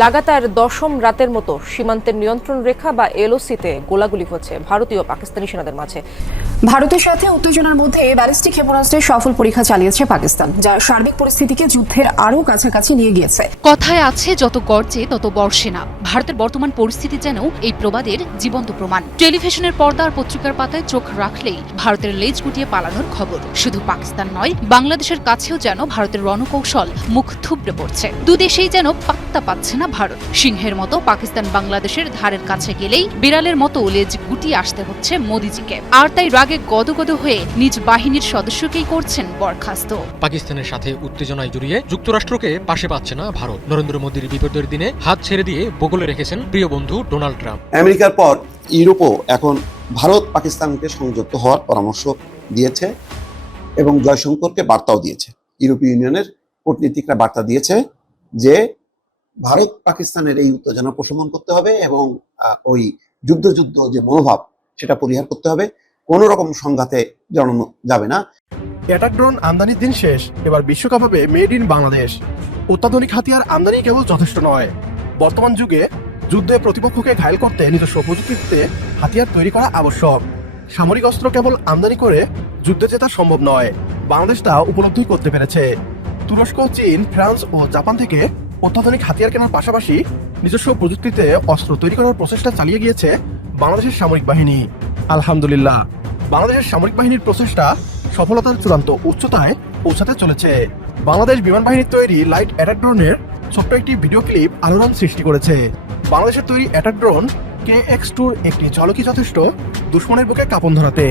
লাগাতার দশম রাতের মতো সীমান্তের নিয়ন্ত্রণ রেখা বা এলওসিতে গোলাগুলি হচ্ছে ভারতীয় পাকিস্তানি সেনাদের মাঝে। ভারতের সাথে উত্তেজনার মধ্যে ব্যালিস্টিক ক্ষেপণাস্ত্রের সফল পরীক্ষা চালিয়েছে পাকিস্তান, যা সার্বিক পরিস্থিতিকে যুদ্ধের আরও কাছাকাছি নিয়ে গিয়েছে। কথায় আছে, যত গর্জে তত বর্ষে না। ভারতের বর্তমান পরিস্থিতি যেন এই প্রবাদের জীবন্ত প্রমাণ। টেলিভিশনের পর্দা আর পত্রিকার পাতায় চোখ রাখলেই ভারতের লেজ গুটিয়ে পালানোর খবর। শুধু পাকিস্তান নয়, বাংলাদেশের কাছেও যেন ভারতের রণকৌশল মুখ থুবড়ে পড়ছে। দুদেশেই যেন পাত্তা পাচ্ছে না ভারত। সিংহের মতো পাকিস্তান বাংলাদেশের ধারের কাছে গেলেই বিড়ালের মতো লেজ গুটিয়ে আসতে হচ্ছে মোদিজিকে। আর তাই রাগে গদগদ হয়ে নিজ বাহিনীর সদস্যকেই করছেন বরখাস্ত। পাকিস্তানের সাথে উত্তেজনায় জড়িয়ে যুক্তরাষ্ট্রকে পাশে পাচ্ছে না ভারত। নরেন্দ্র মোদীর বিপদের দিনে হাত ছেড়ে দিয়ে বগলে রেখেছেন প্রিয় বন্ধু ডোনাল্ড ট্রাম্প। আমেরিকার পর ইউরোপও এখন ভারত পাকিস্তানকে সংযুক্ত হওয়ার পরামর্শ দিয়েছে এবং জয়শঙ্করকে বার্তাও দিয়েছে। ইউরোপীয় ইউনিয়নের কূটনীতিকরা বার্তা দিয়েছে যে ভারত পাকিস্তানের এই উত্তেজনা প্রশমন করতে হবে এবং ওই যুদ্ধ যুদ্ধ যে মনোভাব সেটা পরিহার করতে হবে। কোনো রকম সংঘাতে জড়ানো যাবে না। অ্যাটাক ড্রোন আমদানির দিন শেষ, এবার বিশ্বকাপ হবে মেড ইন বাংলাদেশ। অত্যাধুনিক হাতিয়ার আমদানি কেবল যথেষ্ট নয়। বর্তমান যুগে যুদ্ধে প্রতিপক্ষকে ঘায়েল করতে নিজস্ব প্রযুক্তিতে হাতিয়ার তৈরি করা আবশ্যক। সামরিক অস্ত্র কেবল আমদানি করে যুদ্ধে জেতা সম্ভব নয়, বাংলাদেশ তা উপলব্ধি করতে পেরেছে। তুরস্ক, চীন, ফ্রান্স ও জাপান থেকে অত্যাধুনিক হাতিয়ার কেনার পাশাপাশি নিজস্ব প্রযুক্তিতে অস্ত্র তৈরি করার প্রচেষ্টা চালিয়ে গিয়েছে বাংলাদেশের সামরিক বাহিনী। আলহামদুলিল্লাহ। বাংলাদেশের সামরিক বাহিনীর প্রচেষ্টা সফলতার চূড়ান্ত উচ্চতায় পৌঁছাতে চলেছে। বাংলাদেশ বিমান বাহিনীর তৈরি লাইট অ্যাটাক ড্রোনের ছোট্ট একটি ভিডিও ক্লিপ আলোড়ন সৃষ্টি করেছে। বাংলাদেশের তৈরি attack drone K X two একটি ঝলকি যথেষ্ট দুশ্মনের বুকে কাপন ধরাতে।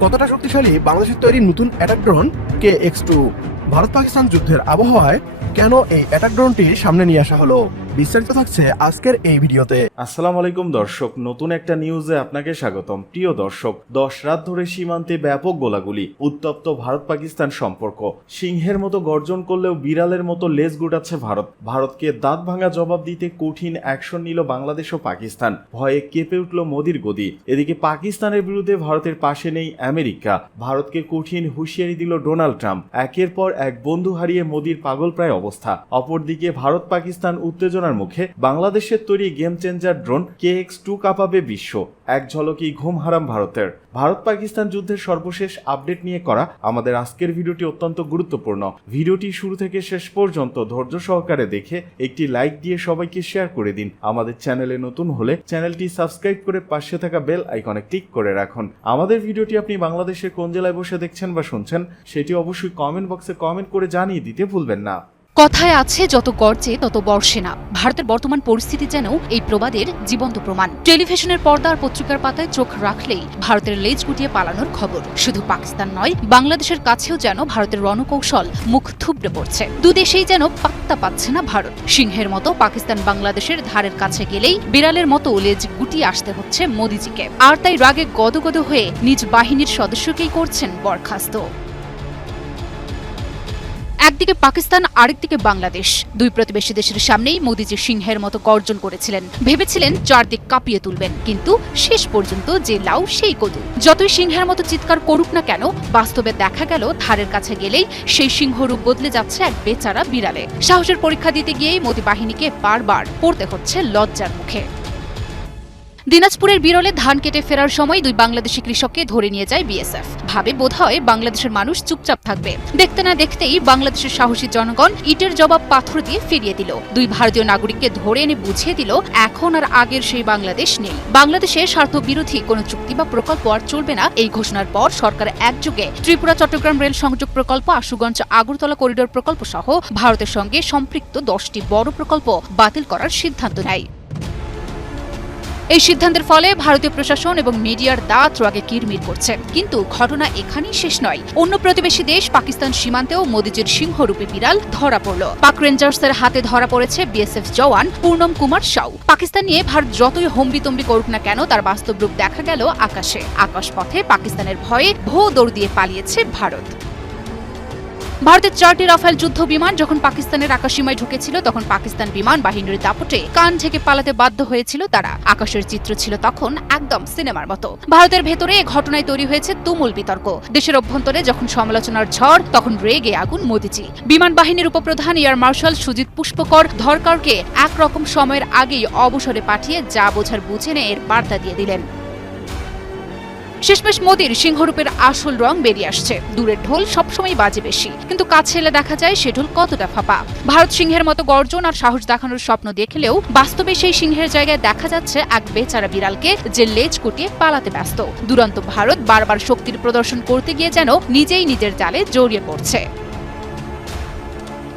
কতটা শক্তিশালী বাংলাদেশের তৈরি নতুন attack drone K X two? Bharat Pakistan যুদ্ধের আবহাওয়ায় কেন এই অ্যাটাক ড্রোনটি সামনে নিয়ে আসা হলো? বিস্তারিত থাকছে আজকের এই ভিডিওতে। আসসালামু আলাইকুম দর্শক, নতুন একটা নিউজে আপনাকে স্বাগতম। প্রিয় দর্শক, দশ রাত ধরে সীমান্তে ব্যাপক গোলাগুলি, উত্তপ্ত ভারত পাকিস্তান সম্পর্ক। সিংহের মতো গর্জন করলেও বিড়ালের মতো লেজ গুটাচ্ছে ভারত। ভারতকে দাঁত ভাঙা জবাব দিতে কঠিন অ্যাকশন নিল বাংলাদেশ ও পাকিস্তান। ভয়ে কেঁপে উঠল মোদির গদি। এদিকে পাকিস্তানের বিরুদ্ধে ভারতের পাশে নেই আমেরিকা। ভারতকে কঠিন হুঁশিয়ারি দিল ডোনাল্ড ট্রাম্প। একের পর এক বন্ধু হারিয়ে মোদির পাগল প্রায় অবস্থা। অপরদিকে ভারত পাকিস্তান উত্তেজনার মুখে বাংলাদেশের তৈরি game changer drone K X two কাঁপাবে বিশ্ব। এক ঝলকেই ঘুম হারাম ভারতের। ভারত পাকিস্তান যুদ্ধের সর্বশেষ আপডেট নিয়ে করা আমাদের আজকের ভিডিওটি অত্যন্ত গুরুত্বপূর্ণ। ভিডিওটি শুরু থেকে শেষ পর্যন্ত ধৈর্য সহকারে দেখে একটি লাইক দিয়ে সবাইকে শেয়ার করে দিন। আমাদের চ্যানেলে নতুন হলে চ্যানেলটি সাবস্ক্রাইব করে পাশে থাকা বেল আইকনে ক্লিক করে রাখুন। আমাদের ভিডিওটি আপনি বাংলাদেশের কোন জেলায় বসে দেখছেন বা শুনছেন, সেটি অবশ্যই কমেন্ট বক্সে কমেন্ট করে জানিয়ে দিতে ভুলবেন না। কথায় আছে, যত গর্জে তত বর্ষে না। ভারতের বর্তমান পরিস্থিতি যেন এই প্রবাদের জীবন্ত প্রমাণ। টেলিভিশনের পর্দা আর পত্রিকার পাতায় চোখ রাখলেই ভারতের লেজ গুটিয়ে পালানোর খবর। শুধু পাকিস্তান নয়, বাংলাদেশের কাছেও যেন ভারতের রণকৌশল মুখ থুবড়ে পড়ছে। দুদেশেই যেন পাত্তা পাচ্ছে না ভারত। সিংহের মতো পাকিস্তান বাংলাদেশের ধারের কাছে গেলেই বিড়ালের মতো লেজ গুটিয়ে আসতে হচ্ছে মোদিজিকে। আর তাই রাগে গদগদ হয়ে নিজ বাহিনীর সদস্যকেই করছেন বরখাস্ত। একদিকে পাকিস্তান, আরেকদিকে বাংলাদেশ। দুই প্রতিবেশী দেশের সামনেই মোদিজি সিংহের মতো গর্জন করেছিলেন। ভেবেছিলেন চারদিক কাঁপিয়ে তুলবেন, কিন্তু শেষ পর্যন্ত যে লাউ সেই কদু। যতই সিংহের মতো চিৎকার করুক না কেন, বাস্তবে দেখা গেল ধারের কাছে গেলেই সেই সিংহ রূপ বদলে যাচ্ছে এক বেচারা বিড়ালে। সাহসের পরীক্ষা দিতে গিয়েই মোদি বাহিনীকে বারবার পড়তে হচ্ছে লজ্জার মুখে। দিনাজপুরের বিরলে ধান কেটে ফেরার সময় দুই বাংলাদেশি কৃষককে ধরে নিয়ে যায় বিএসএফ। ভাবে বোধহয় বাংলাদেশের মানুষ চুপচাপ থাকবে। দেখতে না দেখতেই বাংলাদেশের সাহসী জনগণ ইটের জবাব পাথর দিয়ে ফিরিয়ে দিল। দুই ভারতীয় নাগরিককে ধরে এনে বুঝিয়ে দিল, এখন আর আগের সেই বাংলাদেশ নেই। বাংলাদেশে স্বার্থ বিরোধী কোনো চুক্তি বা প্রকল্প আর চলবে না। এই ঘোষণার পর সরকার একযোগে ত্রিপুরা, চট্টগ্রাম রেল সংযোগ প্রকল্প, আশুগঞ্জ, আগরতলা করিডোর প্রকল্প সহ ভারতের সঙ্গে সম্পৃক্ত দশটি বড় প্রকল্প বাতিল করার সিদ্ধান্ত নেয়। এই সিদ্ধান্তের ফলে ভারতীয় প্রশাসন এবং মিডিয়ার দাঁত রাগে কিরমির করছে। কিন্তু ঘটনা এখানেই শেষ নয়। অন্য প্রতিবেশী দেশ পাকিস্তান সীমান্তেও মোদিজির সিংহরূপী বিড়াল ধরা পড়ল। পাক রেঞ্জার্সের হাতে ধরা পড়েছে বিএসএফ জওয়ান পূর্ণম কুমার সাউ। পাকিস্তান নিয়ে ভারত যতই হম্বিতম্বি করুক না কেন, তার বাস্তব রূপ দেখা গেল আকাশে। আকাশপথে পাকিস্তানের ভয়ে ভো দৌড় দিয়ে পালিয়েছে ভারত। ভারতের চারটি রাফেল যুদ্ধ বিমান যখন পাকিস্তানের আকাশসীমায় ঢুকেছিল, তখন পাকিস্তান বিমান বাহিনীর দাপটে কান থেকে পালাতে বাধ্য হয়েছিল তারা। আকাশের চিত্র ছিল তখন একদম সিনেমার মতো। ভারতের ভেতরে এ ঘটনায় তৈরি হয়েছে তুমুল বিতর্ক। দেশের অভ্যন্তরে যখন সমালোচনার ঝড়, তখন রেগে আগুন মোদিজি। বিমান বাহিনীর উপপ্রধান এয়ার মার্শাল সুজিত পুষ্পকর ধরকারকে একরকম সময়ের আগেই অবসরে পাঠিয়ে যা বোঝার বুঝে এর বার্তা দিয়ে দিলেন। শেষমেশ মোদির সিংহরূপের আসল রং বেরিয়ে আসছে। দূরের ঢোল সবসময় বাজে বেশি, কিন্তু কাছে এলে দেখা যায় সে ঢোল কতটা ফাঁপা। ভারত সিংহের মতো গর্জন আর সাহস দেখানোর স্বপ্ন দেখলেও বাস্তবে সেই সিংহের জায়গায় দেখা যাচ্ছে এক বেচারা বিড়ালকে যে লেজ কুটিয়ে পালাতে ব্যস্ত। দুরন্ত ভারত বারবার শক্তির প্রদর্শন করতে গিয়ে যেন নিজেই নিজের জালে জড়িয়ে পড়ছে।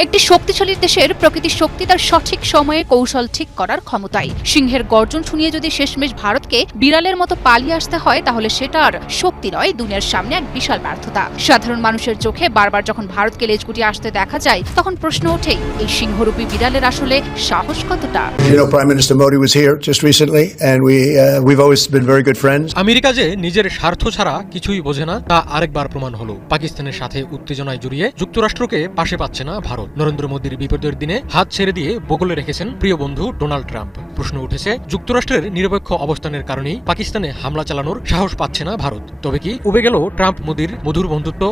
একটি শক্তিশালী দেশের প্রকৃতির শক্তি তার সঠিক সময়ে কৌশল ঠিক করার ক্ষমতাই সিংহের গর্জন শুনিয়ে যদি শেষমেশ ভারতকে বিড়ালের মতো পালিয়ে আসতে হয় তাহলে সেটা আর শক্তি নয় দুনিয়ার সামনে এক বিশাল ব্যর্থতা। সাধারণ মানুষের চোখে বারবার যখন ভারতকে লেজগুটি আসতে দেখা যায় তখন প্রশ্ন ওঠে এই সিংহরূপী বিড়ালের আসলে সাহস কতটা? Uh. আমেরিকা যে নিজের স্বার্থ ছাড়া কিছুই বোঝে না তা আরেকবার প্রমাণ হলো। পাকিস্তানের সাথে উত্তেজনায় জড়িয়ে যুক্তরাষ্ট্রকে পাশে পাচ্ছে না ভারত। নরেন্দ্র মোদীর বিপদের দিনে হাত ছেড়ে দিয়ে বগলে রেখেছেন প্রিয় বন্ধু ডোনাল্ড ট্রাম্প। প্রশ্ন উঠেছে, যুক্তরাষ্ট্রের নিরপেক্ষ অবস্থানের কারণেই পাকিস্তানে হামলা চালানোর সাহস পাচ্ছে না ভারত। তবে কি উবে গেল ট্রাম্প মোদীর মধুর বন্ধুত্ব?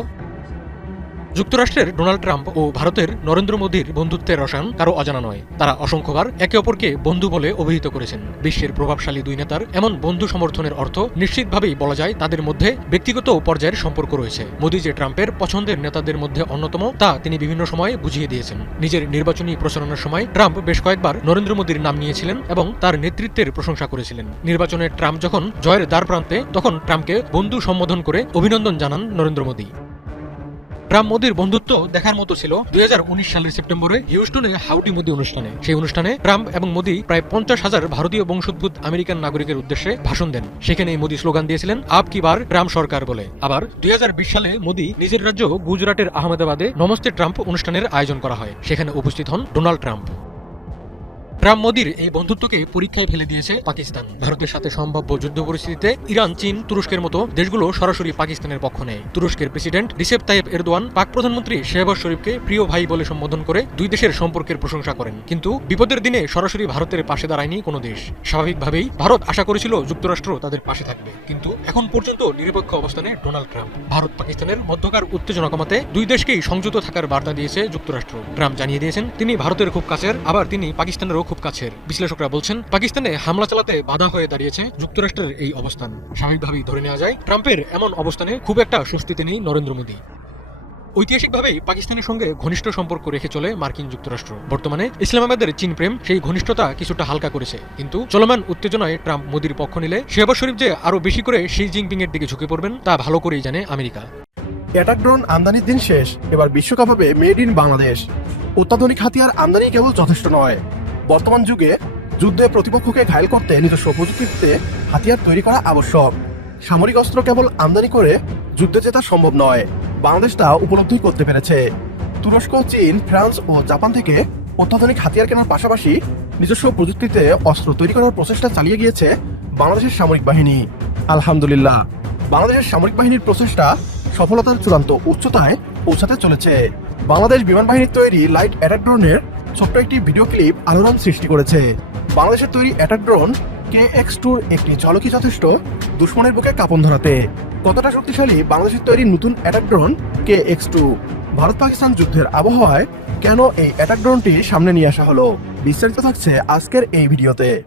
যুক্তরাষ্ট্রের ডোনাল্ড ট্রাম্প ও ভারতের নরেন্দ্র মোদীর বন্ধুত্বের রসায়ন কারও অজানা নয়। তারা অসংখ্যবার একে অপরকে বন্ধু বলে অভিহিত করেছেন। বিশ্বের প্রভাবশালী দুই নেতার এমন বন্ধু সমর্থনের অর্থ নিশ্চিতভাবেই বলা যায় তাদের মধ্যে ব্যক্তিগত পর্যায়ের সম্পর্ক রয়েছে। মোদী যে ট্রাম্পের পছন্দের নেতাদের মধ্যে অন্যতম, তা তিনি বিভিন্ন সময়ে বুঝিয়ে দিয়েছেন। নিজের নির্বাচনী প্রচারণার সময় ট্রাম্প বেশ কয়েকবার নরেন্দ্র মোদীর নাম নিয়েছিলেন এবং তার নেতৃত্বের প্রশংসা করেছিলেন। নির্বাচনে ট্রাম্প যখন জয়ের দ্বার প্রান্তে, তখন ট্রাম্পকে বন্ধু সম্বোধন করে অভিনন্দন জানান নরেন্দ্র মোদী। ট্রাম্প মোদীর বন্ধুত্ব দেখার মতো ছিল দুই হাজার উনিশ সালের সেপ্টেম্বরে হিউস্টনে হাউডি মোদী অনুষ্ঠানে। সেই অনুষ্ঠানে ট্রাম্প এবং মোদী প্রায় পঞ্চাশ হাজার ভারতীয় বংশোদ্ভূত আমেরিকান নাগরিকের উদ্দেশ্যে ভাষণ দেন। সেখানে মোদী স্লোগান দিয়েছিলেন, আপ কি বার ট্রাম্প সরকার বলে। আবার দুই হাজার বিশ সালে মোদী নিজের রাজ্য গুজরাটের আহমেদাবাদে নমস্তে ট্রাম্প অনুষ্ঠানের আয়োজন করা হয়। সেখানে উপস্থিত হন ডোনাল্ড ট্রাম্প। ট্রাম্প মোদীর এই বন্ধুত্বকে পরীক্ষায় ফেলে দিয়েছে পাকিস্তান। ভারতের সাথে সম্ভাব্য যুদ্ধ পরিস্থিতিতে ইরান, চীন, তুরস্কের মতো দেশগুলো সরাসরি পাকিস্তানের পক্ষ নেয়। তুরস্কের প্রেসিডেন্ট রিসেপ তাইব এরদোয়ান পাক প্রধানমন্ত্রী শেহবাজ শরীফকে প্রিয় ভাই বলে সম্বোধন করে দুই দেশের সম্পর্কের প্রশংসা করেন। কিন্তু বিপদের দিনে সরাসরি ভারতের পাশে দাঁড়ায়নি কোনো দেশ। স্বাভাবিকভাবেই ভারত আশা করেছিল যুক্তরাষ্ট্র তাদের পাশে থাকবে। কিন্তু এখন পর্যন্ত নিরপেক্ষ অবস্থানে ডোনাল্ড ট্রাম্প। ভারত পাকিস্তানের মধ্যকার উত্তেজনা কমাতে দুই দেশকেই সংযত থাকার বার্তা দিয়েছে যুক্তরাষ্ট্র। ট্রাম্প জানিয়ে দিয়েছেন, তিনি ভারতের খুব কাছের, আবার তিনি পাকিস্তানেরও খুব কাছের। বিশ্লেষকরা বলছেন, পাকিস্তানে হামলা চালাতে বাধা হয়ে দাঁড়িয়েছে যুক্তরাষ্ট্রের এই অবস্থান। স্বাভাবিকভাবেই ধরে নেওয়া যায়, ট্রাম্পের এমন অবস্থানে খুব একটা স্বস্তিতে নেই নরেন্দ্র মোদী। ঐতিহাসিকভাবেই পাকিস্তানের সঙ্গে ঘনিষ্ঠ সম্পর্ক রেখে চলে মার্কিন যুক্তরাষ্ট্র। বর্তমানে ইসলামাবাদের চীন প্রেম সেই ঘনিষ্ঠতা কিছুটা হালকা করেছে। কিন্তু চলমান উত্তেজনায় ট্রাম্প মোদীর পক্ষ নিলে শেহবাজ শরীফ যে আরও বেশি করে শি জিনপিং এর দিকে ঝুঁকে পড়বেন, তা ভালো করেই জানে আমেরিকা। অ্যাটাক ড্রোন আমদানির দিন শেষ, এবার বিশ্বকাপ হবে মেড ইন বাংলাদেশ। অত্যাধুনিক হাতিয়ার আমদানি কেবল যথেষ্ট নয়। বর্তমান যুগে যুদ্ধে প্রতিপক্ষকে ঘায়েল করতে নিজস্ব প্রযুক্তিতে হাতিয়ার তৈরি করা আবশ্যক। সামরিক অস্ত্র কেবল আমদানি করে যুদ্ধে জেতা সম্ভব নয়, বাংলাদেশ তা উপলব্ধি করতে পেরেছে। তুরস্ক, চীন, ফ্রান্স ও জাপান থেকে অত্যাধুনিক হাতিয়ার কেনার পাশাপাশি নিজস্ব প্রযুক্তিতে অস্ত্র তৈরি করার প্রচেষ্টা চালিয়ে গিয়েছে বাংলাদেশের সামরিক বাহিনী। আলহামদুলিল্লাহ, বাংলাদেশের সামরিক বাহিনীর প্রচেষ্টা সফলতার চূড়ান্ত উচ্চতায় পৌঁছাতে চলেছে। বাংলাদেশ বিমান বাহিনীর তৈরি লাইট অ্যাটাক ড্রোনের ছোট্ট একটি ভিডিও ক্লিপ আলোড়ন সৃষ্টি করেছে। বাংলাদেশের তৈরি attack drone K X two একটি ঝলকি যথেষ্ট, দুশ্মনের বুকে কাপন ধরাতে। কতটা শক্তিশালী বাংলাদেশের তৈরি নতুন attack drone K X two? Bharat Pakistan যুদ্ধের আবহাওয়ায় কেন এই অ্যাটাক ড্রোনটি সামনে নিয়ে আসা হলো? বিস্তারিত থাকছে আজকের এই ভিডিওতে।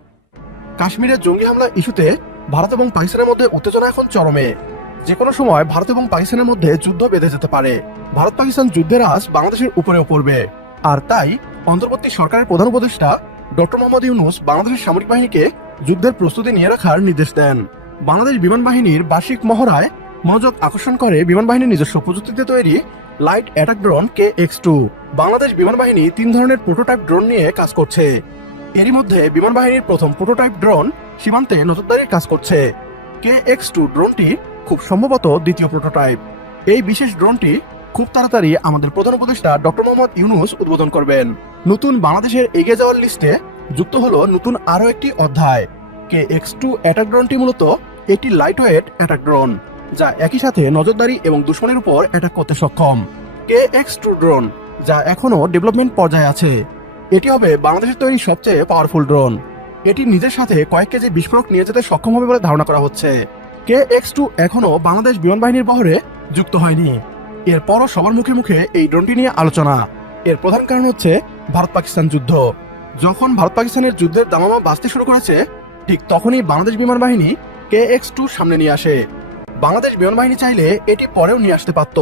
কাশ্মীরের জঙ্গি হামলা ইস্যুতে ভারত এবং পাকিস্তানের মধ্যে উত্তেজনা এখন চরমে। যে কোনো সময় ভারত এবং পাকিস্তানের মধ্যে যুদ্ধ বেঁধে যেতে পারে। ভারত পাকিস্তান যুদ্ধের আজ বাংলাদেশের উপরেও পড়বে। আর তাই অন্তর্বর্তী সরকারের প্রধান উপদেষ্টা ডক্টর মোহাম্মদ ইউনুস বাংলাদেশের সামরিক বাহিনীকে যুদ্ধের প্রস্তুতি নিয়ে রাখার নির্দেশ দেন। বাংলাদেশ বিমান বাহিনীর বার্ষিক মহড়ায় মনোযোগ আকর্ষণ করে বিমান বাহিনীর নিজস্ব প্রযুক্তিতে তৈরি light attack drone K X two. Bangladesh বিমান বাহিনী তিন ধরনের প্রোটোটাইপ ড্রোন নিয়ে কাজ করছে। এরই মধ্যে বিমান বাহিনীর প্রথম প্রোটোটাইপ ড্রোন সীমান্তে নজরদারির কাজ করছে। কে এক্স টু ড্রোনটি খুব সম্ভবত দ্বিতীয় প্রোটোটাইপ। এই বিশেষ ড্রোনটি খুব তাড়াতাড়ি আমাদের প্রধান উপদেষ্টা ডক্টর মোহাম্মদ ইউনুস উদ্বোধন করবেন। নতুন বাংলাদেশের এগিয়ে যাওয়ার লিস্টে যুক্ত হলো নতুন আরও একটি অধ্যায় কে এক্স টু অ্যাটাক ড্রোনটি মূলত একটি লাইট ওয়েট অ্যাটাক ড্রোন যা একই সাথে নজরদারি এবং দুশ্মনের উপর অ্যাটাক করতে সক্ষম। কে এক্স টু ড্রোন যা এখনও ডেভেলপমেন্ট পর্যায়ে আছে। এটি হবে বাংলাদেশের তৈরি সবচেয়ে পাওয়ারফুল ড্রোন এটি নিজের সাথে কয়েক কেজি বিস্ফোরক নিয়ে যেতে সক্ষম হবে বলে ধারণা করা হচ্ছে। কে এক্স টু এখনও বাংলাদেশ বিমান বাহিনীর বহরে যুক্ত হয়নি। এরপরও সবার মুখে মুখে এই ড্রোনটি নিয়ে আলোচনা। এর প্রধান কারণ হচ্ছে ভারত পাকিস্তান যুদ্ধ। যখন ভারত পাকিস্তানের যুদ্ধের দামামা বাঁচতে শুরু করেছে, ঠিক তখনই বাংলাদেশ বিমান বাহিনী কে এক্স টু সামনে নিয়ে আসে। বাংলাদেশ বিমান বাহিনী চাইলে এটি পরেও নিয়ে আসতে পারত।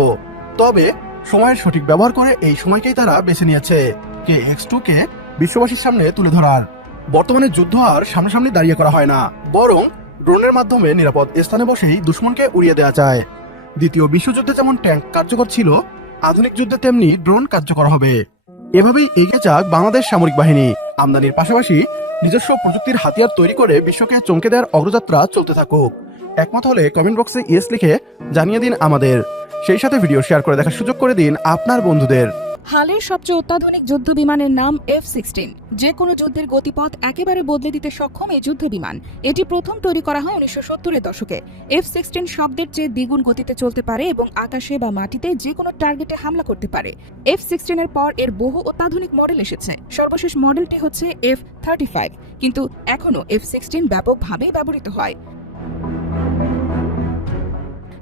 তবে সময়ের সঠিক ব্যবহার করে এই সময়কেই তারা বেছে নিয়েছে, কে এক্স টু কে বিশ্ববাসীর সামনে তুলে ধরার। বর্তমানে যুদ্ধ আর সামনাসামনি দাঁড়িয়ে করা হয় না, বরং ড্রোনের মাধ্যমে নিরাপদ স্থানে বসেই দুশ্মনকে উড়িয়ে দেওয়া যায়। দ্বিতীয় বিশ্বযুদ্ধে যেমন ট্যাঙ্ক কার্যকর ছিল, আধুনিক যুদ্ধে তেমনি ড্রোন কার্যকর হবে। এভাবেই এগিয়ে যাক বাংলাদেশ সামরিক বাহিনী। আমদানির পাশাপাশি নিজস্ব প্রযুক্তির হাতিয়ার তৈরি করে বিশ্বকে চমকে দেওয়ার অগ্রযাত্রা চলতে থাকুক। একমত হলে কমেন্ট বক্সে ইয়েস লিখে জানিয়ে দিন আমাদের। সেই সাথে ভিডিও শেয়ার করে দেখার সুযোগ করে দিন আপনার বন্ধুদের। হালের সবচেয়ে অত্যাধুনিক যুদ্ধ বিমানের নাম এফ সিক্সটিন। যে কোনো যুদ্ধের গতিপথ একেবারে বদলে দিতে সক্ষম এই যুদ্ধ বিমান। এটি প্রথম তৈরি করা হয় উনিশশো সত্তরের দশকে। এফ সিক্সটিন শব্দের চেয়ে দ্বিগুণ গতিতে চলতে পারে এবং আকাশে বা মাটিতে যে কোনো টার্গেটে হামলা করতে পারে। এফ সিক্সটিনের পর এর বহু অত্যাধুনিক মডেল এসেছে। সর্বশেষ মডেলটি হচ্ছে এফ থার্টি ফাইভ, কিন্তু এখনও এফ সিক্সটিন ব্যাপকভাবেই ব্যবহৃত হয়।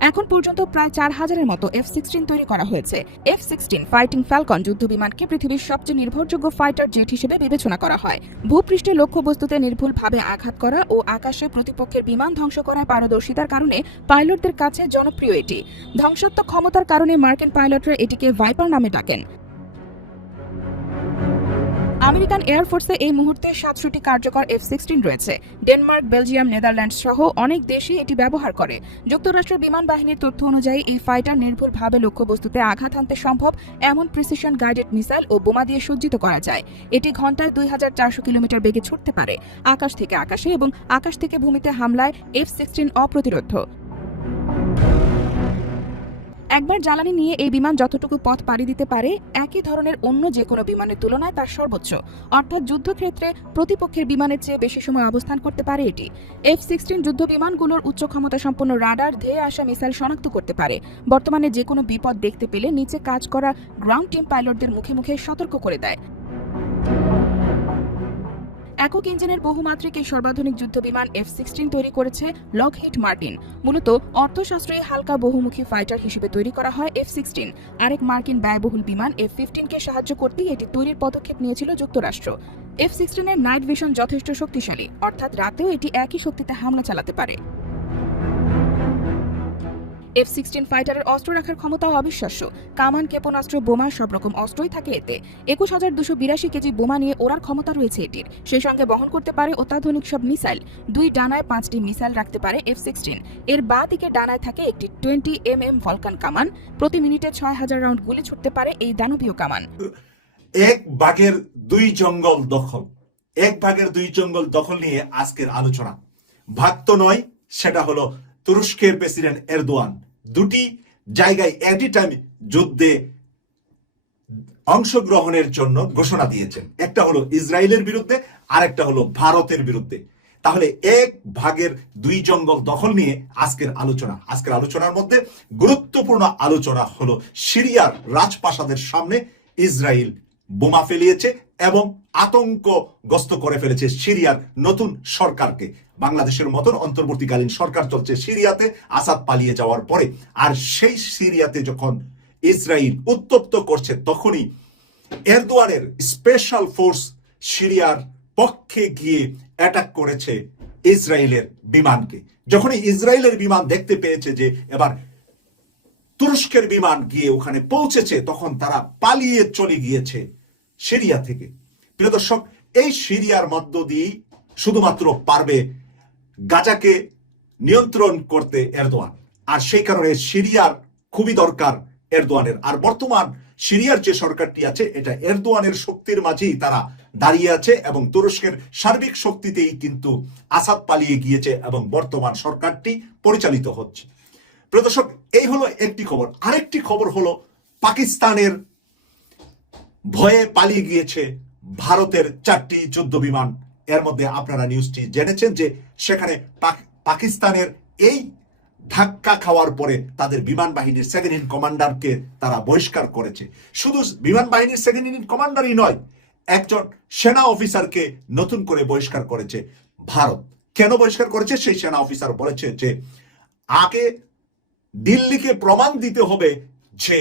এখন পর্যন্ত প্রায় চার হাজারের মতো এফ সিক্সটিন তৈরি করা হয়েছে। এফ সিক্সটিন ফাইটিং ফ্যালকন যুদ্ধ বিমানকে পৃথিবীর সবচেয়ে নির্ভরযোগ্য ফাইটার জেট হিসেবে বিবেচনা করা হয়। ভূপৃষ্ঠে লক্ষ্যবস্তুতে নির্ভুলভাবে আঘাত করা ও আকাশে প্রতিপক্ষের বিমান ধ্বংস করার পারদর্শিতার কারণে পাইলটদের কাছে জনপ্রিয় এটি। ধ্বংসাত্মক ক্ষমতার কারণে মার্কিন পাইলটরা এটিকে ভাইপার নামে ডাকেন। আমেরিকান এয়ারফোর্সে এই মুহূর্তে সাতশোটি কার্যকর এফ সিক্সটিন রয়েছে। ডেনমার্ক, বেলজিয়াম, নেদারল্যান্ডস সহ অনেক দেশই এটি ব্যবহার করে। যুক্তরাষ্ট্রের বিমান বাহিনীর তথ্য অনুযায়ী, এই ফাইটার নির্ভুলভাবে লক্ষ্যবস্তুতে আঘাত হানতে সম্ভব, এমন প্রিসিশন গাইডেড মিসাইল ও বোমা দিয়ে সজ্জিত করা যায়। এটি ঘন্টায় দুই হাজার চারশো কিলোমিটার বেগে ছুটতে পারে, আকাশ থেকে আকাশে এবং আকাশ থেকে ভূমিতে হামলায় এফ সিক্সটিন অপ্রতিরোধ। একবার জ্বালানি নিয়ে এই বিমান যতটুকু পথ পাড়ি দিতে পারে, একই ধরনের অন্য যে কোনো বিমানের তুলনায় তার সর্বোচ্চ। অর্থাৎ যুদ্ধক্ষেত্রে প্রতিপক্ষের বিমানের চেয়ে বেশি সময় অবস্থান করতে পারে এটি। এফ সিক্সটিন যুদ্ধ বিমানগুলোর উচ্চ ক্ষমতা সম্পন্ন রাডার ধেয়ে আসা মিসাইল শনাক্ত করতে পারে। বর্তমানে যে কোনো বিপদ দেখতে পেলে নিচে কাজ করা গ্রাউন্ড টিম পাইলটদের মুখে মুখে সতর্ক করে দেয়। একক ইঞ্জিনের বহুমাত্রিক এই সর্বাধুনিক যুদ্ধ বিমান এফ সিক্সটিন তৈরি করেছে লকহিট মার্টিন মূলত অর্থশাস্ত্রী হালকা বহুমুখী ফাইটার হিসেবে তৈরি করা হয় এফ সিক্সটিন আরেক মার্কিন ব্যয়বহুল বিমান এফ ফিফটিনকে সাহায্য করতেই এটি তৈরির পদক্ষেপ নিয়েছিল যুক্তরাষ্ট্র। এফ সিক্সটিনের নাইট ভিশন যথেষ্ট শক্তিশালী, অর্থাৎ রাতেও এটি একই শক্তিতে হামলা চালাতে পারে। এফ সিক্সটিন ফাইটারের অস্ত্র রাখার ক্ষমতাও অবিশ্বাস্য। কামান ক্ষেপণাস্ত্র বোমা, সব রকম অস্ত্রই থাকে এতে। একুশ হাজার দুশো বিরাশি কেজি বোমা নিয়ে ওড়ার ক্ষমতা রয়েছে এটির। সেই সঙ্গে বহন করতে পারে অত্যাধুনিক সব মিসাইল। দুই ডানায় পাঁচটি মিসাইল রাখতে পারে এফ সিক্সটিন এর বা দিকে ডানায় থাকে একটি টোয়েন্টি এম এম ভলকান কামান। প্রতি মিনিটে ছয় হাজার রাউন্ড গুলি ছুটতে পারে এই দানবীয় কামান। এক ভাগের দুই জঙ্গল দখল। এক ভাগের দুই জঙ্গল দখল নিয়ে আজকের আলোচনা। ভাগ তো নয়, সেটা হলো তুরস্কের প্রেসিডেন্ট এরদোয়ান। দুটি জায়গায় এট টাইম যুদ্ধে অংশগ্রহণের জন্য ঘোষণা দিয়েছেন। একটা হলো ইসরায়েলের বিরুদ্ধে আর একটা হলো ভারতের বিরুদ্ধে। তাহলে এক ভাগের দুই জঙ্গল দখল নিয়ে আজকের আলোচনা। আজকের আলোচনার মধ্যে গুরুত্বপূর্ণ আলোচনা হলো সিরিয়ার রাজপ্রাসাদের সামনে ইসরায়েল বোমা ফেলিয়েছে এবং আতঙ্কগ্রস্ত করে ফেলেছে সিরিয়ার নতুন সরকারকে। বাংলাদেশের মতন অন্তর্বর্তীকালীন সরকার চলছে সিরিয়াতে আসাদ পালিয়ে যাওয়ার পরে। আর সেই সিরিয়াতে যখন ইসরায়েল উত্তপ্ত করছে, তখনই এরদোয়ানের স্পেশাল ফোর্স সিরিয়ার পক্ষে গিয়ে অ্যাটাক করেছে ইসরায়েলের বিমানকে। যখনই ইসরায়েলের বিমান দেখতে পেয়েছে যে এবার তুরস্কের বিমান গিয়ে ওখানে পৌঁছেছে, তখন তারা পালিয়ে চলে গিয়েছে। সিরিয়া থেকে। প্রিয় দর্শক, এই সিরিয়ার মধ্য দিয়েই শুধুমাত্র পারবে গাজাকে নিয়ন্ত্রণ করতে এরদোয়ান। আর সেই কারণে সিরিয়ার খুবই দরকার এরদোয়ানের। আর বর্তমান সিরিয়ার যে সরকারটি আছে, এটা এরদোয়ানের শক্তির মাঝেই তারা দাঁড়িয়ে আছে এবং তুরস্কের সার্বিক শক্তিতেই কিন্তু আসাদ পালিয়ে গিয়েছে এবং বর্তমান সরকারটি পরিচালিত হচ্ছে। প্রদর্শক এই হলো একটি খবর। আরেকটি খবর হলো পাকিস্তানের ভয়ে পালিয়ে গিয়েছে ভারতের চারটি যুদ্ধ বিমান। এর মধ্যে আপনারা নিউজটি জেনেছেন যে সেখানে পাকিস্তানের এই ধাক্কা খাওয়ার পরে তাদের বিমান বাহিনীর সেকেন্ড ইন কমান্ডারকে তারা বহিষ্কার করেছে। শুধু বিমান বাহিনীর সেকেন্ড ইন কমান্ডারই নয়, একজন সেনা অফিসারকে নতুন করে বহিষ্কার করেছে ভারত। কেন বহিষ্কার করেছে? সেই সেনা অফিসার বলেছে যে, আগে দিল্লিকে প্রমাণ দিতে হবে যে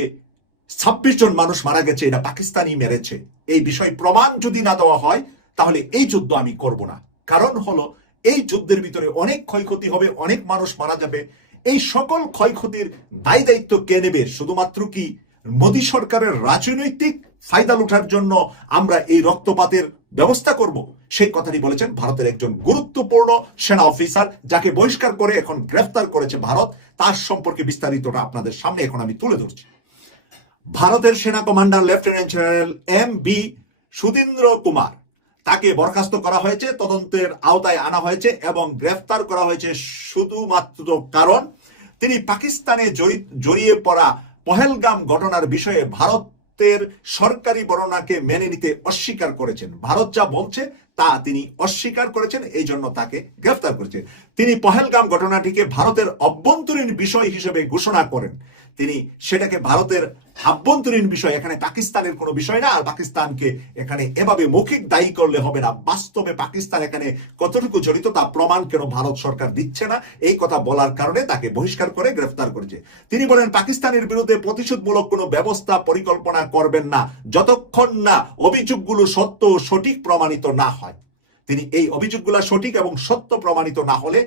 ছাব্বিশ জন মানুষ মারা গেছে এটা পাকিস্তানি মেরেছে। এই বিষয় প্রমাণ যদি না দেওয়া হয়, তাহলে এই যুদ্ধ আমি করব না। কারণ হলো, এই যুদ্ধের ভিতরে অনেক ক্ষয়ক্ষতি হবে, অনেক মানুষ মারা যাবে। এই সকল ক্ষয়ক্ষতির দায় দায়িত্ব কে নেবে? শুধুমাত্র কি মোদী সরকারের রাজনৈতিক ফায়দা লুঠার জন্য আমরা এই রক্তপাতের ব্যবস্থা করব? সেই কথাটি বলেছেন ভারতের একজন গুরুত্বপূর্ণ সেনা অফিসার, যাকে বহিষ্কার করে এখন গ্রেফতার করেছে ভারত। তার সম্পর্কে বিস্তারিতটা আপনাদের সামনে এখন আমি তুলে ধরছি। ভারতের সেনা commander lieutenant general M B Sudhindra Kumar. তাকে বরখাস্ত করা হয়েছে, তদন্তের আওতায় আনা হয়েছে এবং গ্রেফতার করা হয়েছে শুধুমাত্র কারণ তিনি পাকিস্তানে জড়িয়ে পড়া পহেলগাম ঘটনার বিষয়ে ভারতের সরকারি বর্ণনাকে মেনে নিতে অস্বীকার করেছেন। ভারত যা বলছে, তা তিনি অস্বীকার করেছেন, এই জন্য তাকে গ্রেফতার করেছেন তিনি পহেলগাম ঘটনাটিকে ভারতের অভ্যন্তরীণ বিষয় হিসেবে ঘোষণা করেন। তিনি সেটাকে ভারতের আভ্যন্তরীণ বিষয়, এখানে পাকিস্তানের কোনো বিষয় না, আর পাকিস্তানকে এখানে এভাবে মৌখিক দায়ী করলে হবে না। বাস্তবে পাকিস্তান এখানে কতটুকু জড়িত তা প্রমাণ কেন ভারত সরকার দিচ্ছে না, এই কথা বলার কারণে তাকে বহিষ্কার করে গ্রেফতার করেছে। তিনি বলেন, পাকিস্তানের বিরুদ্ধে প্রতিশোধমূলক কোনো ব্যবস্থা, পরিকল্পনা করবেন না, যতক্ষণ না অভিযোগগুলো সত্য ও সঠিক প্রমাণিত না হয়। তিনি এই অভিযোগগুলো সঠিক এবং সত্য প্রমাণিত না হলে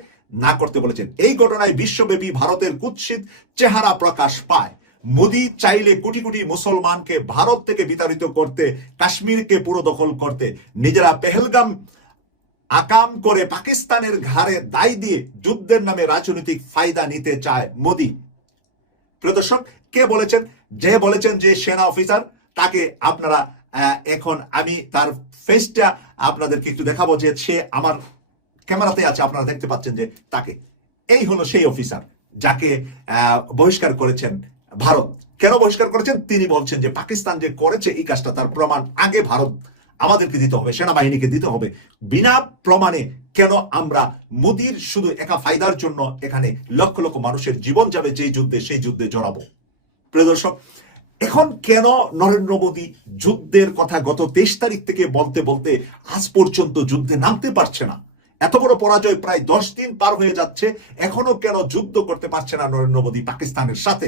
না করতে বলেছেন। এই ঘটনায় বিশ্বব্যাপী ভারতের কুৎসিত চেহারা প্রকাশ পায়। মোদি চাইলে কোটি কোটি মুসলমানকে ভারত থেকে বিতাড়িত করতে, কাশ্মীরকে পুরো দখল করতে, নিজেরা পেহেলগাম আকাম করে পাকিস্তানের ঘাড়ে দায় দিয়ে যুদ্ধের নামে রাজনৈতিক ফায়দা নিতে চায় মোদি। প্রিয় দর্শক, কে বলেছেন? যে বলেছেন যে সেনা অফিসার, তাকে আপনারা এখন আমি তার ফেসটা আপনাদেরকে একটু দেখাবো যে সে আমার ক্যামেরাতে আছে, আপনারা দেখতে পাচ্ছেন যে তাকে। এই হলো সেই অফিসার, যাকে বহিষ্কার করেছেন ভারত। কেন বহিষ্কার করেছেন? তিনি বলছেন যে পাকিস্তান যে করেছে এই কাজটা, তার প্রমাণ আগে ভারত আমাদেরকে দিতে হবে, সেনাবাহিনীকে দিতে হবে। বিনা প্রমাণে কেন আমরা মোদির শুধু একা ফায়দার জন্য এখানে লক্ষ লক্ষ মানুষের জীবন যাবে, যেই যুদ্ধে, সেই যুদ্ধে জড়াবো? প্রিয় দর্শক, এখন কেন নরেন্দ্র মোদী যুদ্ধের কথা গত তেইশ তারিখ থেকে বলতে বলতে আজ পর্যন্ত যুদ্ধে নামতে পারছে না? এত বড় পরাজয় প্রায় দশ দিন পার হয়ে যাচ্ছে, এখনও কেন যুদ্ধ করতে পারছে না নরেন্দ্র মোদী পাকিস্তানের সাথে?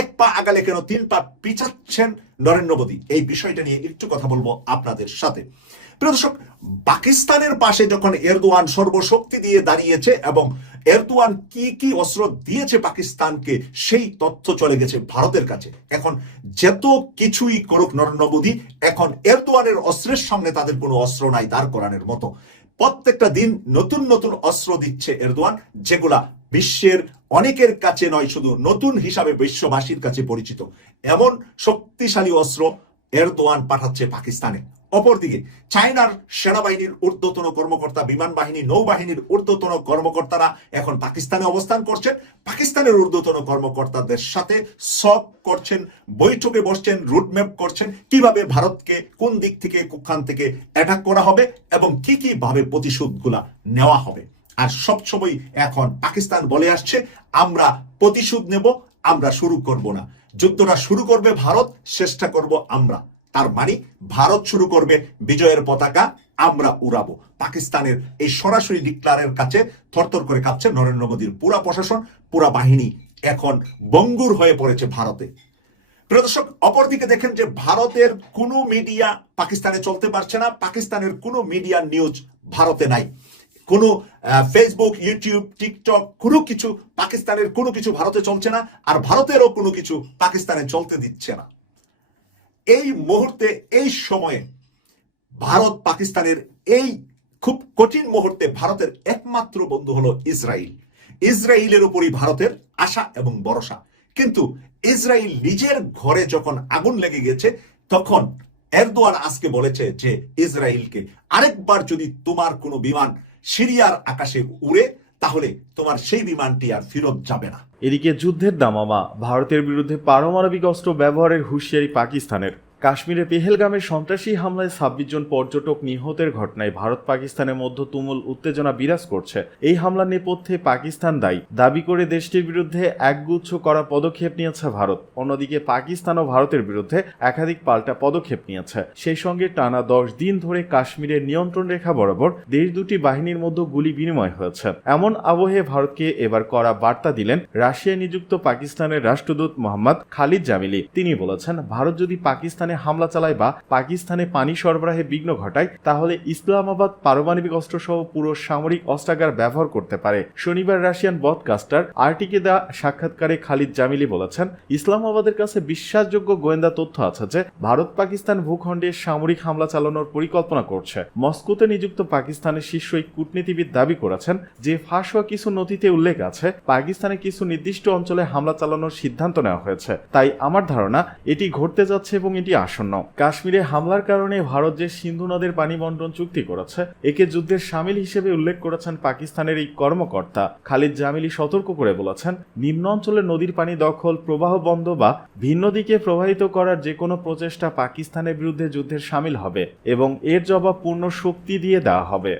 এক পা আগালে কেন তিন পা পিছাচ্ছেন নরেন্দ্র মোদী? এই বিষয়টা নিয়ে একটু কথা বলব আপনাদের সাথে। প্রিয় দর্শক, পাকিস্তানের পাশে যখন এরদোয়ান সর্বশক্তি দিয়ে দাঁড়িয়েছে এবং এরদোয়ান কি কি অস্ত্র দিয়েছে পাকিস্তানকে, সেই তথ্য চলে গেছে ভারতের কাছে। এখন যত কিছুই করুক নরেন্দ্র মোদী, এখন এরদোয়ানের অস্ত্রের সামনে তাদের কোনো অস্ত্র নাই, দাঁড় করানোর মতো। প্রত্যেকটা দিন নতুন নতুন অস্ত্র দিচ্ছে এরদোয়ান, যেগুলা বিশ্বের অনেকের কাছে নয়, শুধু নতুন হিসাবে বিশ্ববাসীর কাছে পরিচিত। এমন শক্তিশালী অস্ত্র এরদোয়ান পাঠাচ্ছে পাকিস্তানে। অপরদিকে, চায়নার সেনাবাহিনীর ঊর্ধ্বতন কর্মকর্তা, বিমান বাহিনী, নৌবাহিনীর ঊর্ধ্বতন কর্মকর্তারা এখন পাকিস্তানে অবস্থান করছেন। পাকিস্তানের ঊর্ধ্বতন কর্মকর্তাদের সাথে সব করছেন, বৈঠকে বসছেন, রুটম্যাপ করছেন, কীভাবে ভারতকে কোন দিক থেকে কুখান থেকে অ্যাটাক করা হবে এবং কি কি ভাবে প্রতিশোধগুলা নেওয়া হবে। আর সবসময় এখন পাকিস্তান বলে আসছে, আমরা প্রতিশোধ নেব, আমরা শুরু করব না। যুদ্ধটা শুরু করবে ভারত, চেষ্টা করব আমরা। তার মানে ভারত শুরু করবে বিজয়ের পতাকা, আমরা উড়াবো। পাকিস্তানের এই সরাসরি ডিক্লারের কাছে থরথর করে কাঁপছে নরেন্দ্র মোদীর পুরা প্রশাসন, পুরা বাহিনী। এখন বঙ্গুর হয়ে পড়েছে ভারতে। প্রিয় দর্শক, অপরদিকে দেখেন যে ভারতের কোনো মিডিয়া পাকিস্তানে চলতে পারছে না, পাকিস্তানের কোনো মিডিয়া নিউজ ভারতে নাই। কোনো ফেসবুক ইউটিউব টিকটক কোনো কিছু পাকিস্তানের কোনো কিছু ভারতে চলছে না, আর ভারতেরও কোনো কিছু পাকিস্তানে চলতে দিচ্ছে না। এই মুহূর্তে, এই সময়ে ভারত পাকিস্তানের এই খুব কঠিন মুহূর্তে ভারতের একমাত্র বন্ধু হলো ইসরায়েল ইসরায়েলের উপরই ভারতের আশা এবং ভরসা। কিন্তু ইসরায়েল নিজের ঘরে যখন আগুন লেগে গেছে, তখন এরদোয়ান আজকে বলেছে যে ইসরায়েলকে আরেকবার যদি তোমার কোনো বিমান সিরিয়ার আকাশে উড়ে তাহলে তোমার সেই বিমানটি আর ফেরত যাবে না। এদিকে যুদ্ধের দামামা ভারতের বিরুদ্ধে পারমাণবিক অস্ত্র ব্যবহারের হুঁশিয়ারি পাকিস্তানের। কাশ্মীরের পেহেলগামে সন্ত্রাসী হামলায় ছাব্বিশ জন পর্যটক নিহতের ঘটনায় ভারত পাকিস্তানের মধ্যে তুমুল উত্তেজনা বিরাজ করছে। এই হামলার নেপথ্যে পাকিস্তান দায়ী। দাবি করে দেশটির বিরুদ্ধে একগুচ্ছ করা পদক্ষেপ নিয়েছে ভারত। অন্যদিকে পাকিস্তান ও ভারতের বিরুদ্ধে একাধিক পাল্টা পদক্ষেপ নিয়েছে। সেই সঙ্গে টানা দশ দিন ধরে কাশ্মীরের নিয়ন্ত্রণ রেখা বরাবর দেশ দুটি বাহিনীর মধ্যে গুলি বিনিময় হয়েছে। এমন আবহে ভারতকে এবার করা বার্তা দিলেন রাশিয়ায় নিযুক্ত পাকিস্তানের রাষ্ট্রদূত মোহাম্মদ খালিদ জামিলি। তিনি বলেছেন, ভারত যদি পাকিস্তানে হামলা চালায় বা পাকিস্তানে পানি সরবরাহে বিঘ্ন ঘটায়, তাহলে ইসলামাবাদ পারমাণবিক অস্ত্রসহ পুরো সামরিক অস্ত্রাগার ব্যবহার করতে পারে। শনিবার রাশিয়ান বদকাস্টার আরটিকে দেওয়া সাক্ষাৎকারে খালিদ জামিলি বলেছেন, ইসলামাবাদের কাছে বিশ্বাসযোগ্য গোয়েন্দা তথ্য আছে যে, ভারত পাকিস্তান ভূখণ্ডে সামরিক হামলা চালানোর পরিকল্পনা করছে। মস্কোতে নিযুক্ত পাকিস্তানের শীর্ষ এই কূটনীতিবিদ দাবি করেছেন যে ফাঁস হওয়া কিছু নথিতে উল্লেখ আছে, পাকিস্তানে কিছু নির্দিষ্ট অঞ্চলে হামলা চালানোর সিদ্ধান্ত নেওয়া হয়েছে। তাই আমার ধারণা, এটি ঘটতে যাচ্ছে এবং এটি আসন্ন। কাশ্মীরে হামলার কারণে ভারত যে সিন্ধু নদের পানি বন্টন চুক্তি করেছে, একে যুদ্ধের সামিল হিসেবে উল্লেখ করেছেন পাকিস্তানের এই কর্মকর্তা। খালিদ জামিলি সতর্ক করে বলেছেন, নিম্ন অঞ্চলে নদীর পানি দখল, প্রবাহ বন্ধ বা ভিন্ন দিকে প্রবাহিত করার যে কোনো প্রচেষ্টা পাকিস্তানের বিরুদ্ধে যুদ্ধের সামিল হবে এবং এর জবাব পূর্ণ শক্তি দিয়ে দেওয়া হবে।